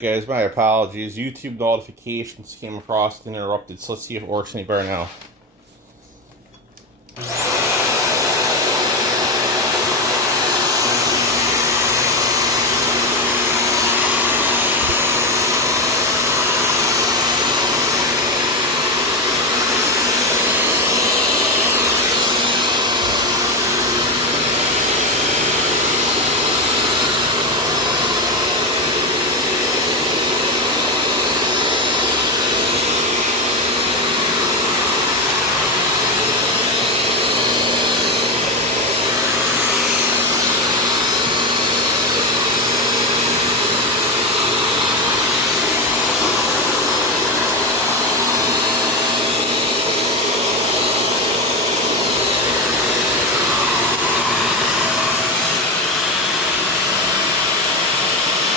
Guys, my apologies. YouTube notifications came across and interrupted, so let's see if it works any better now.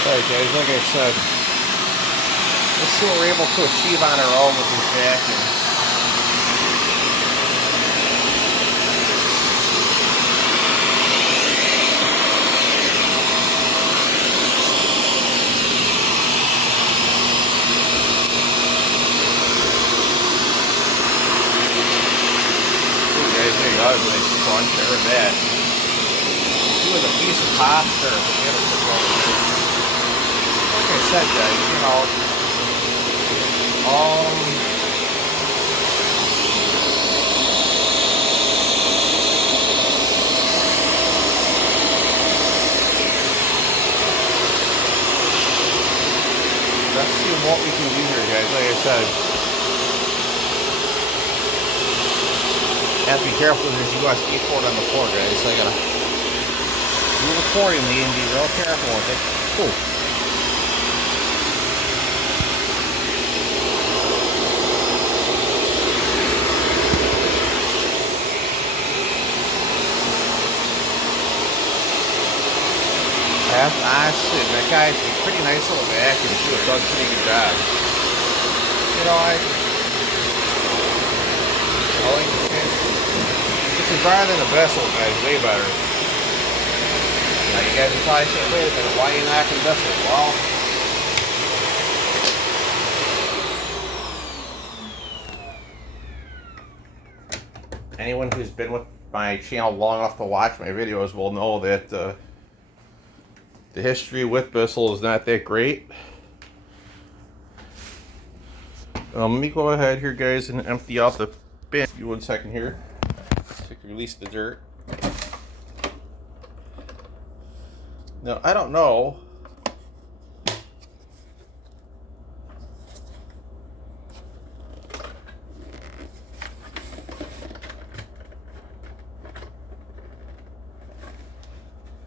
Alright guys, like I said, let's see what we're able to achieve on our own with this vacuum. Hey guys, there you go, it's nice crunch, I heard that. It was a piece of pasta or potato chip. Like I said, guys, let's see what we can do here, guys. Like I said, have to be careful with this USB port on the floor, guys. So I gotta move accordingly and be real careful with it. Cool. Honestly, that guy's a pretty nice little vacuum too. It does a pretty good job. This is better than the Vessel, guys. Way better. Now you guys are probably saying, wait a minute, why are you knocking Vessel? Well, anyone who's been with my channel long enough to watch my videos will know that the history with Bissell is not that great. Let me go ahead here, guys, and empty out the bin. Give you 1 second here to release the dirt. Now, I don't know.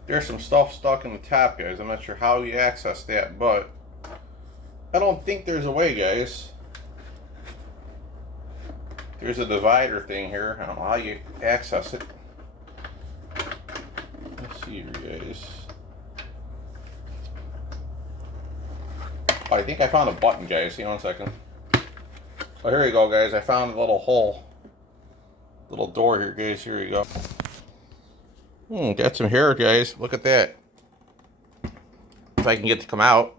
There's some stuff stuck in the top, guys. I'm not sure how you access that, but I don't think there's a way, guys. There's a divider thing here. I don't know how you access it. Let's see here, guys. Oh, I think I found a button, guys. Hang on a second. Oh, here we go, guys. I found a little hole. Little door here, guys. Here we go. Got some hair, guys. Look at that. If I can get to come out.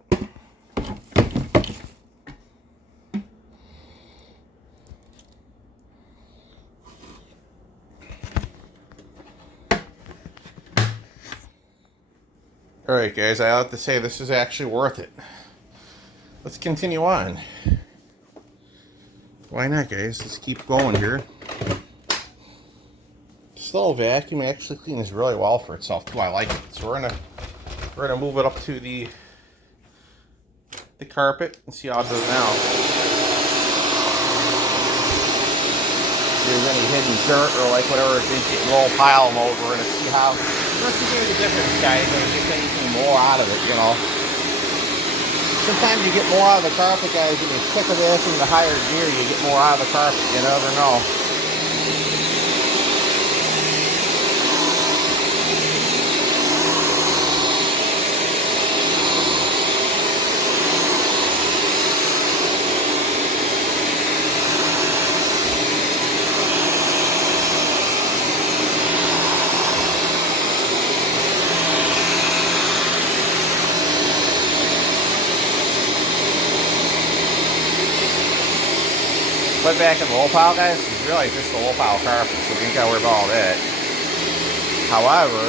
Alright, guys, I have to say this is actually worth it. Let's continue on. Why not, guys? Let's keep going here. This little vacuum actually cleans really well for itself too. I like it. So we're gonna move it up to the carpet and see how it does now. If there's any hidden dirt or like whatever, we'll pile them over and see how. Let's see the difference, guys. If there's anything more out of it, Sometimes you get more out of the carpet, guys. When you stick of this in the higher gear, you get more out of the carpet. You never know. put back in the low pile, guys. It's really just a low pile carpet, so we ain't gotta worry about all that. However,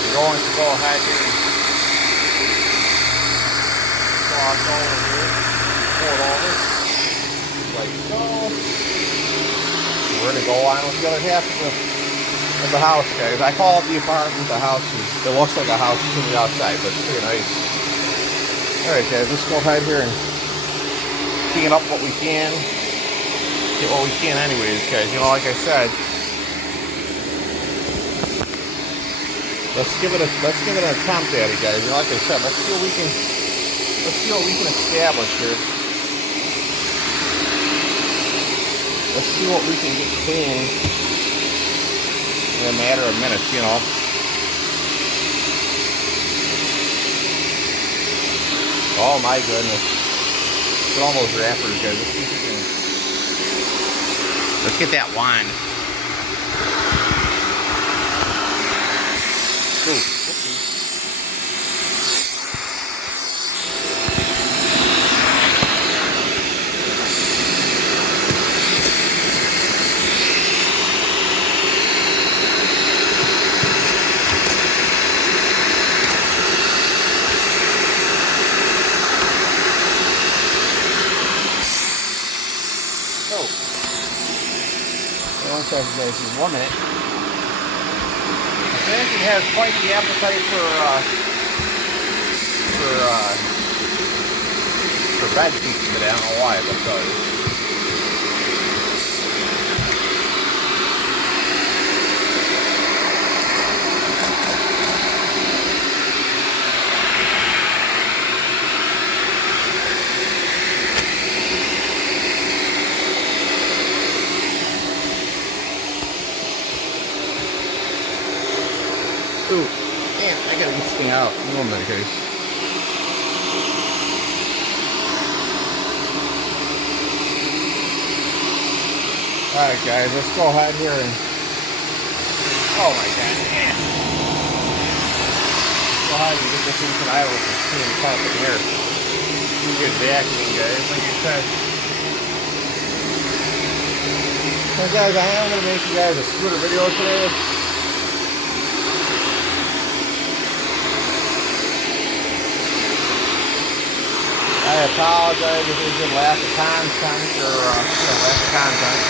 we're going to go ahead here and cross over here, pull it over, like so. We're gonna go on with the other half of the house, guys. I call it the apartment. The house it looks like a house from the outside, but it's pretty nice. Alright, guys, let's go ahead here and clean up what we can. Get what we can anyways, guys. You know, like I said, let's give it an attempt at it, guys. You know, like I said, let's see what we can establish here. Let's see what we can get clean in a matter of minutes, you know. Oh my goodness. Look at all those wrappers, guys. Let's see if we can... Let's get that wand. Ooh, guys, in 1 minute. I think he has quite the appetite for bed sheets today. I don't know why, but ooh, damn, I gotta get this thing out. Hang on a minute, guys. Alright, guys, let's go ahead here and... Oh my god, yeah. Let's go ahead and get this in tonight with this clean carpet here. Do good vacuuming, guys, like I said. So, guys, I am gonna make you guys a scooter video today. I apologize if there's been lack of content or lack of content.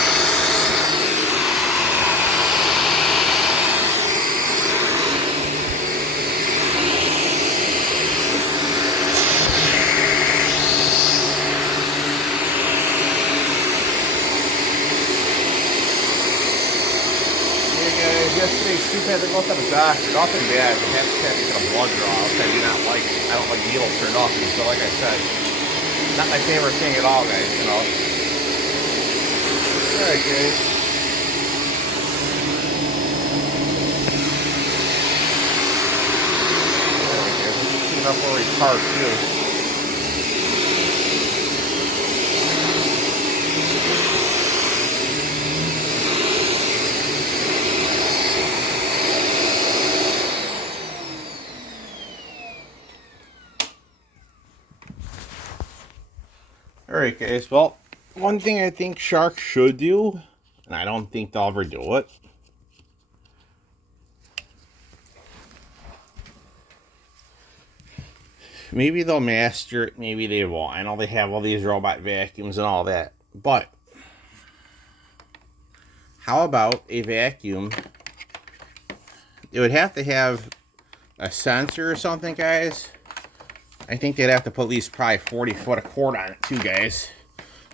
Hey guys, yesterday Steve had to go to the doctor. Nothing bad. They had to get a blood draw. I don't like needles or nothing. So like I said, not my favorite thing at all, guys, you know. Alright, guys. Alright, guys. Let's clean up where we park, too. Alright guys, well, one thing I think sharks should do, and I don't think they'll ever do it, maybe they'll master it, maybe they won't. I know they have all these robot vacuums and all that, but how about a vacuum? It would have to have a sensor or something, guys. I think they'd have to put at least probably 40 foot of cord on it too, guys.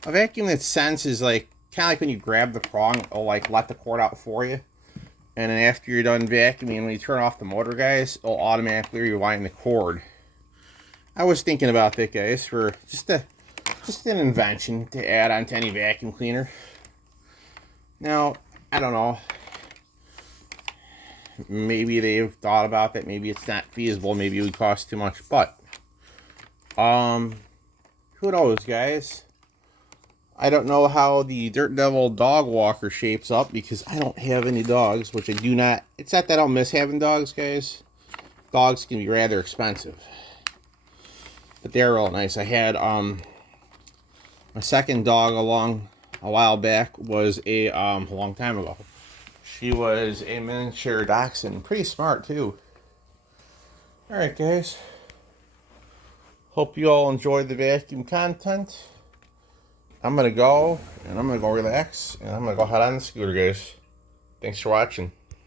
A vacuum that senses, like, kind of like when you grab the prong, it'll like let the cord out for you. And then after you're done vacuuming, when you turn off the motor, guys, it'll automatically rewind the cord. I was thinking about that, guys, for just an invention to add on to any vacuum cleaner. Now, I don't know. Maybe they've thought about that. Maybe it's not feasible. Maybe it would cost too much, but who knows, guys? I don't know how the Dirt Devil dog walker shapes up because I don't have any dogs, which I do not. It's not that I don't miss having dogs, guys. Dogs can be rather expensive. But they're real nice. I had my second dog along a while back was a long time ago. She was a miniature dachshund, pretty smart too. All right, guys. Hope you all enjoyed the vacuum content. I'm gonna go relax, and I'm gonna go head on the scooter, guys. Thanks for watching.